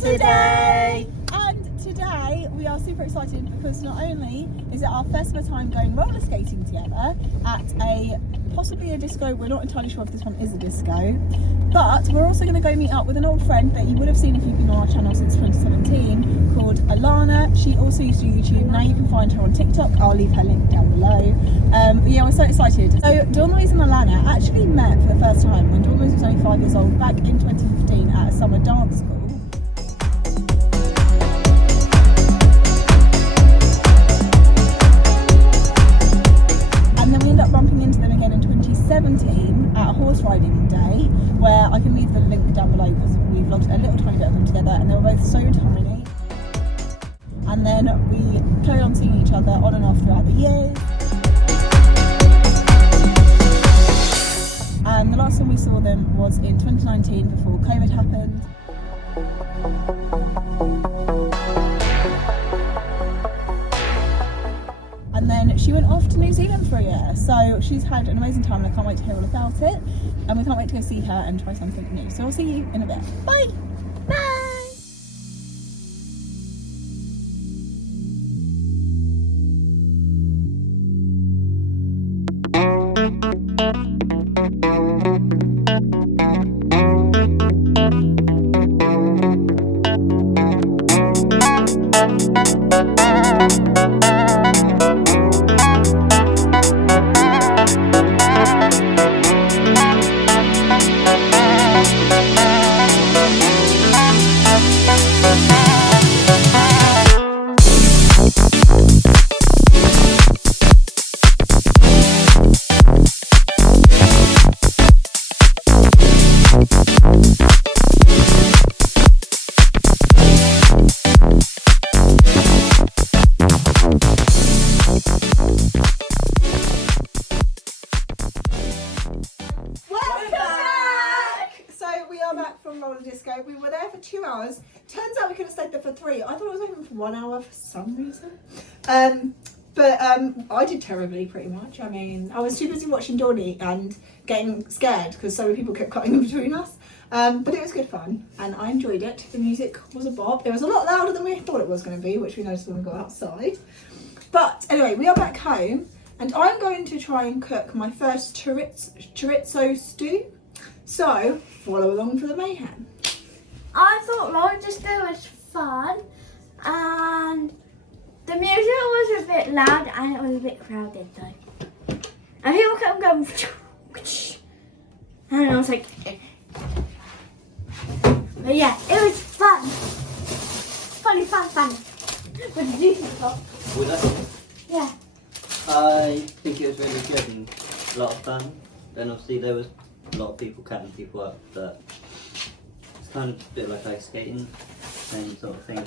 today. And today we are super excited because not only is it our first ever time going roller skating together at possibly a disco, we're not entirely sure if this one is a disco, but we're also going to go meet up with an old friend that you would have seen if you've been on our channel since 2017 called Alannah. She also used to do YouTube, now you can find her on TikTok, I'll leave her link down below. But yeah, we're so excited. So Dawn Louise and Alannah actually met for the first time when Dawn Louise was only 5 years old back in 2015 at a summer dance school. Bumping into them again in 2017 at a horse riding day, where I can leave the link down below because we vlogged a little tiny bit of them together and they were both so tiny. And then we carried on seeing each other on and off throughout the years. And the last time we saw them was in 2019 before COVID happened. And then she went off to New Zealand for a year, so she's had an amazing time and I can't wait to hear all about it, and we can't wait to go see her and try something new. So I'll see you in a bit. Bye! Bye! Disco. We were there for 2 hours. Turns out we could have stayed there for 3. I thought it was open for 1 hour for some reason. But I did terribly pretty much. I mean, I was too busy watching Dawny and getting scared because so many people kept cutting in between us. But it was good fun and I enjoyed it. The music was a bop. It was a lot louder than we thought it was going to be, which we noticed when we got outside. But anyway, we are back home and I'm going to try and cook my first chorizo stew. So follow along for the mayhem. I thought roller disco was fun, and the music was a bit loud and it was a bit crowded though. And people kept going, and I was like, but yeah, it was fun. Fun. What did you think of? Was it? Yeah. I think it was really good and a lot of fun. Then obviously there was a lot of people cutting people up, but it's kind of a bit like ice skating, same sort of thing.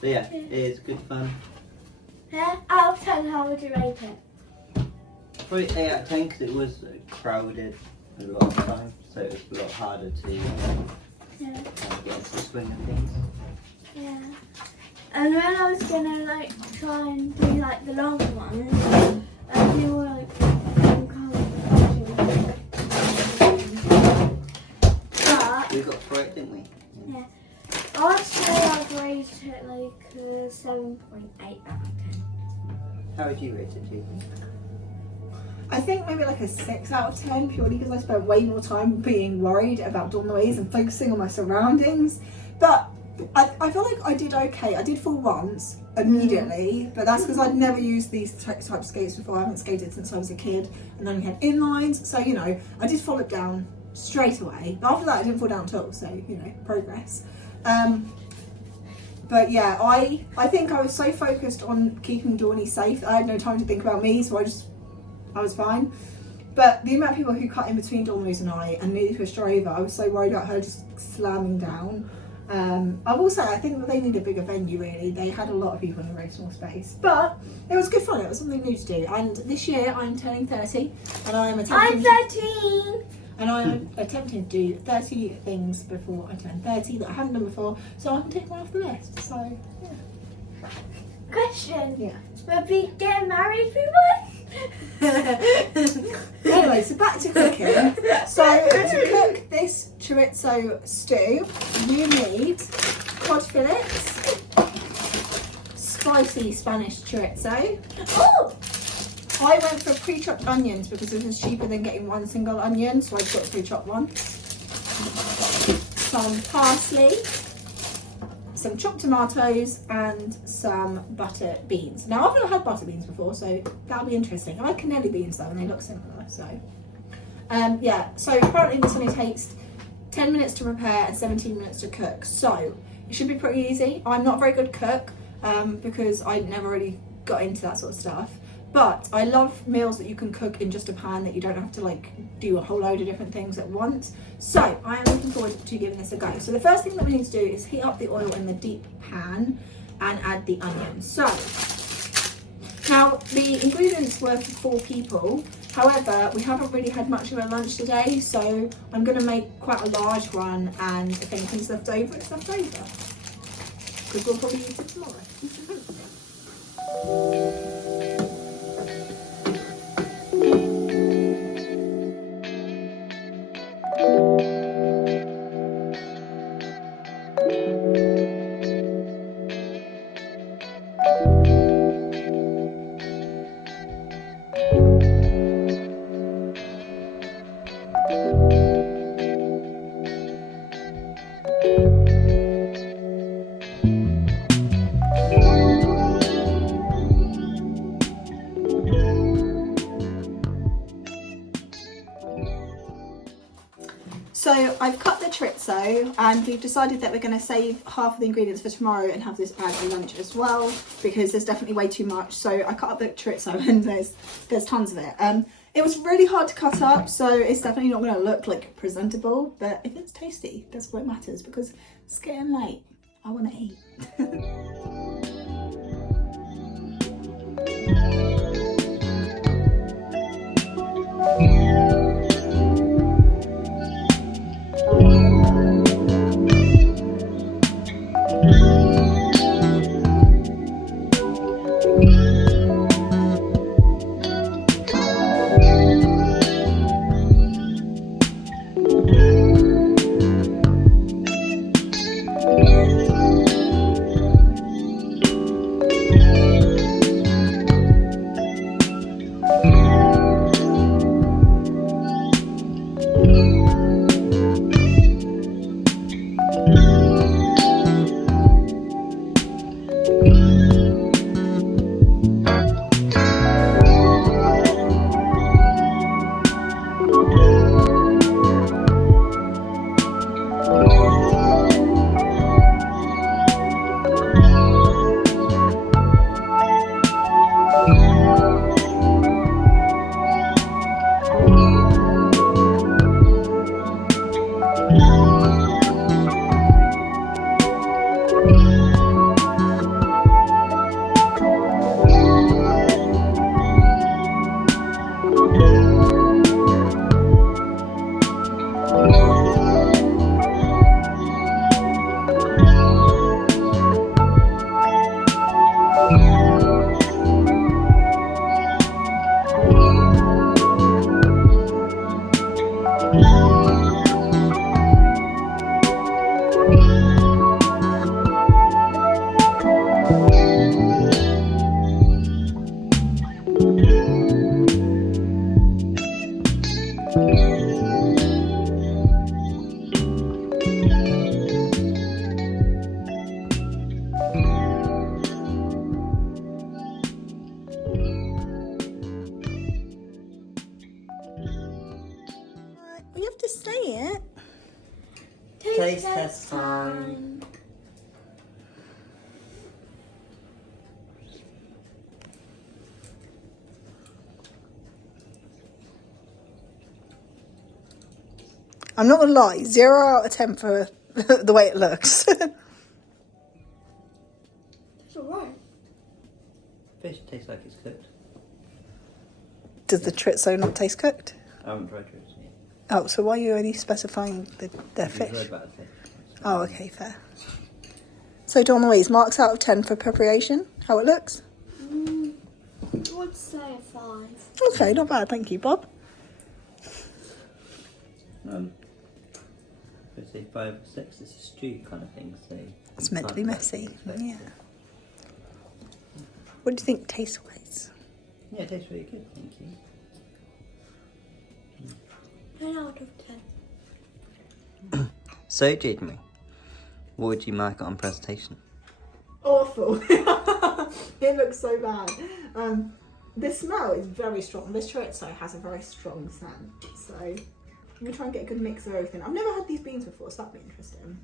So yeah, it is good fun. Yeah, out of 10, how would you rate it? Probably 8 out of 10 because it was crowded a lot of the time, so it was a lot harder to Yeah. get into the swing of things. Yeah. And when I was gonna like try and do like the longer ones, they were like We got through it, didn't we? yeah. I'd say I'd rate it like 7.8 out of 10. How would you rate it, do you think? I think maybe like a 6 out of 10 purely because I spent way more time being worried about Dawn Louise and focusing on my surroundings. But I feel like I did okay. I did fall once immediately, but that's because I'd never used these types of skates before. I haven't skated since I was a kid, and then we had inlines, so you know I did fall it down straight away. But after that I didn't fall down at all, so you know, progress. But yeah, I think I was so focused on keeping Dawny safe I had no time to think about me, so I was fine. But the amount of people who cut in between Dawn Louise and I and nearly pushed her over, I was so worried about her just slamming down. I will say I think that they need a bigger venue really. They had a lot of people in a very small space. But it was good fun, it was something new to do. And this year I'm turning 30 and I'm attempting I'm 13! And I'm attempting to do 30 things before I turn 30 that I haven't done before, so I can take one off the list. So yeah. Question. Yeah. Will we get married, people? Anyway, so back to cooking. So to cook this chorizo stew, you need cod fillets, spicy Spanish chorizo. Oh! I went for pre-chopped onions because this is cheaper than getting one single onion, so I got a pre-chopped one. Some parsley, some chopped tomatoes, and some butter beans. Now, I've not had butter beans before, so that'll be interesting. I like cannelli beans though, and they look similar, so. Yeah, so apparently this only takes 10 minutes to prepare and 17 minutes to cook. So, it should be pretty easy. I'm not a very good cook because I never really got into that sort of stuff. But I love meals that you can cook in just a pan, that you don't have to like do a whole load of different things at once. So I am looking forward to giving this a go. So the first thing that we need to do is heat up the oil in the deep pan and add the onions. So now the ingredients were for 4 people. However, we haven't really had much of a lunch today, so I'm going to make quite a large one, and if anything's left over, it's left over. Because we'll probably use it tomorrow. So I've cut the chorizo, and we've decided that we're going to save half of the ingredients for tomorrow and have this add for lunch as well, because there's definitely way too much. So I cut up the chorizo and there's tons of it. It was really hard to cut up, so it's definitely not going to look like presentable, but if it's tasty, that's what matters, because it's getting late. I want to eat. You have to say it. Taste test time. I'm not gonna lie, 0 out of 10 for the way it looks. It's alright. Fish tastes like it's cooked. Does the chorizo not taste cooked? I haven't tried chorizo yet. Oh, so why are you only specifying their You've fish? heard about the fish. Oh, okay, fair. So, Dawn Louise, marks out of 10 for preparation. How it looks? I would say a 5. Okay, not bad. Thank you, Bob. I'd say 5 or 6. It's a stew kind of thing, so It's meant to be messy. Yeah. What do you think taste-wise? Yeah, it tastes really good, thank you. 10 out of 10. So, Jamie, what would you mark it on presentation? Awful. It looks so bad. The smell is very strong. This chorizo has a very strong scent. So I'm going to try and get a good mix of everything. I've never had these beans before, so that'd be interesting.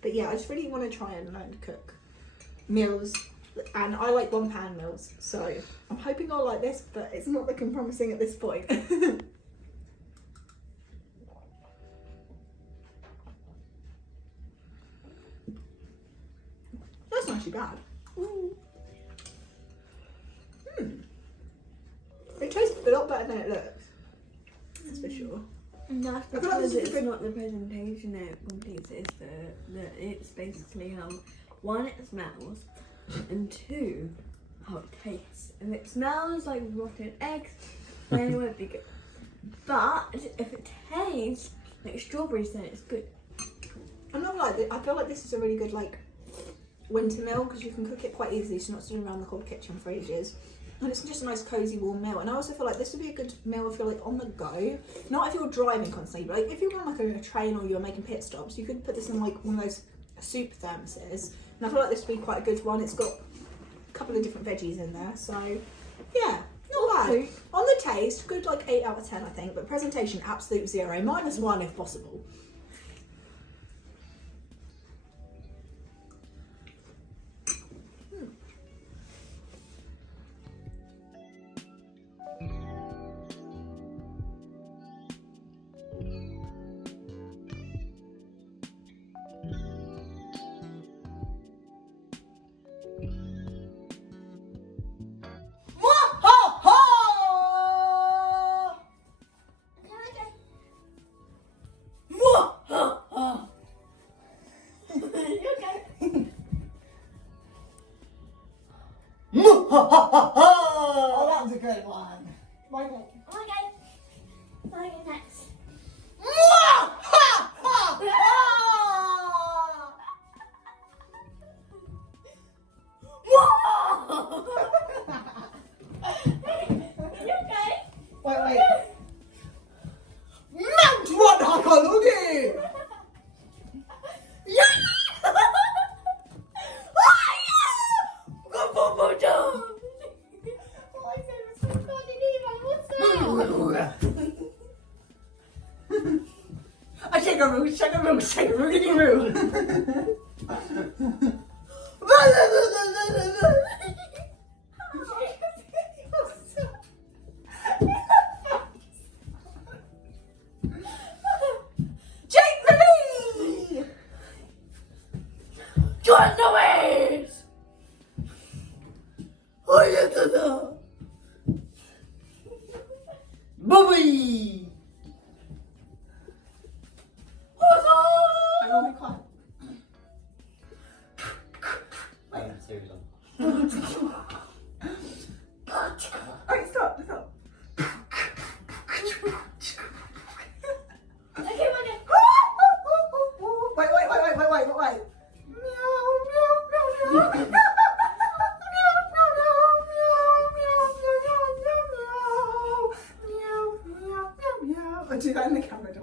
But yeah, I just really want to try and learn to cook meals. And I like 1 pan meals. So I'm hoping I'll like this, but it's not looking promising at this point. That's not too bad. It tastes a lot better than it looks. That's for sure. And that's I feel like this because is a it's good- not the presentation it completes, it's it's basically how, 1, it smells, and 2, how it tastes. If it smells like rotten eggs, then it won't be good. But if it tastes like strawberries, then it's good. I'm not like I feel like this is a really good like winter meal because you can cook it quite easily, so you're not sitting around the cold kitchen for ages. And it's just a nice cozy warm meal. And I also feel like this would be a good meal if you're like on the go. Not if you're driving constantly, but like if you're on like a train or you're making pit stops, you could put this in like one of those soup thermoses. And I feel like this would be quite a good one. It's got a couple of different veggies in there, so yeah, not bad. On the taste, good like 8 out of 10 I think, but presentation absolute 0, -1 if possible. Oh, that was a good one. My turn. Okay, next. Wait. Mount what Hakalugi! I shake a root, shake a root. Join the waves! Wobbly! Everyone be quiet. Series on. Alright, stop. Okay, Wait. I'll do that in the camera.